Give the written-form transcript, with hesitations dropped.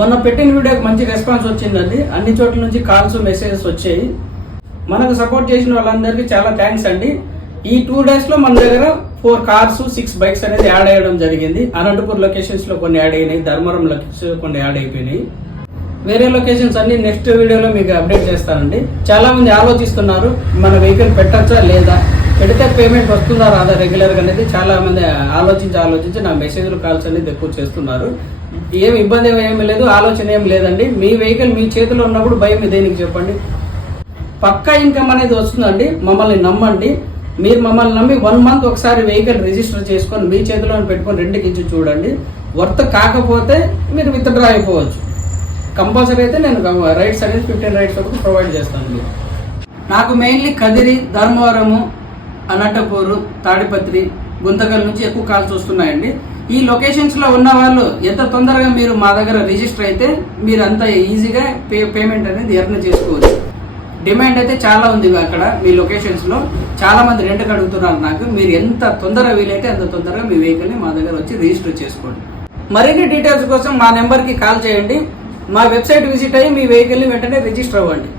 మొన్న పెట్టిన వీడియోకి మంచి రెస్పాన్స్ వచ్చిందండి. అన్ని చోట్ల నుంచి కాల్స్ మెసేజెస్ వచ్చాయి. మనకు సపోర్ట్ చేసిన వాళ్ళందరికీ చాలా థ్యాంక్స్ అండి. ఈ 2 days లో మన దగ్గర 4 cars 6 bikes అనేది యాడ్ అయ్యడం జరిగింది. అనంతపూర్ లొకేషన్స్ లో కొన్ని యాడ్ అయినాయి, ధర్మవరం లొకేషన్స్ కొన్ని యాడ్ అయిపోయినాయి. వేరే లొకేషన్స్ అన్ని నెక్స్ట్ వీడియోలో మీకు అప్డేట్ చేస్తానండి. చాలా మంది ఆలోచిస్తున్నారు మన వెహికల్ పెట్టచ్చా లేదా, పెడితే పేమెంట్ వస్తుందా రాదా రెగ్యులర్ గా అనేది చాలా మంది ఆలోచించి నా మెసేజ్లు కాల్స్ అనేది ఎక్కువ చేస్తున్నారు. ఏం ఇబ్బంది ఏమీ లేదు, ఆలోచన ఏం లేదండి. మీ వెహికల్ మీ చేతిలో ఉన్నప్పుడు భయం దేనికి చెప్పండి. పక్కా ఇన్కమ్ అనేది వస్తుందండి. మమ్మల్ని నమ్మండి. మీరు మమ్మల్ని నమ్మి 1 month ఒకసారి వెహికల్ రిజిస్టర్ చేసుకొని మీ చేతిలో పెట్టుకొని రెంట్కి ఇచ్చి చూడండి. వర్త్ కాకపోతే మీరు విత్డ్రా అయిపోవచ్చు. కంపల్సరీ అయితే నేను రైడ్స్ అనేది 15 రైడ్స్ వరకు ప్రొవైడ్ చేస్తాను. నాకు మెయిన్లీ కదిరి, ధర్మవరము, అనంతపూర్, తాడిపత్రి, గుంతకల్ నుంచి ఎక్కువ కాల్స్ వస్తున్నాయండి. ఈ లొకేషన్స్ లో ఉన్న వాళ్ళు ఎంత తొందరగా మీరు మా దగ్గర రిజిస్టర్ అయితే మీరు అంత ఈజీగా పేమెంట్ అనేది ఎర్న్ చేసుకోవచ్చు. డిమాండ్ అయితే చాలా ఉంది అక్కడ మీ లొకేషన్స్ లో. చాలా మంది రెంట్కి అడుగుతున్నారు నాకు. మీరు ఎంత తొందరగా వీలైతే అంత తొందరగా మీ వెహికల్ ని మా దగ్గర వచ్చి రిజిస్టర్ చేసుకోండి. మరిన్ని డీటెయిల్స్ కోసం మా నెంబర్ కి కాల్ చేయండి. మా వెబ్సైట్ విజిట్ అయ్యి మీ వెహికల్ ని వెంటనే రిజిస్టర్ అవ్వండి.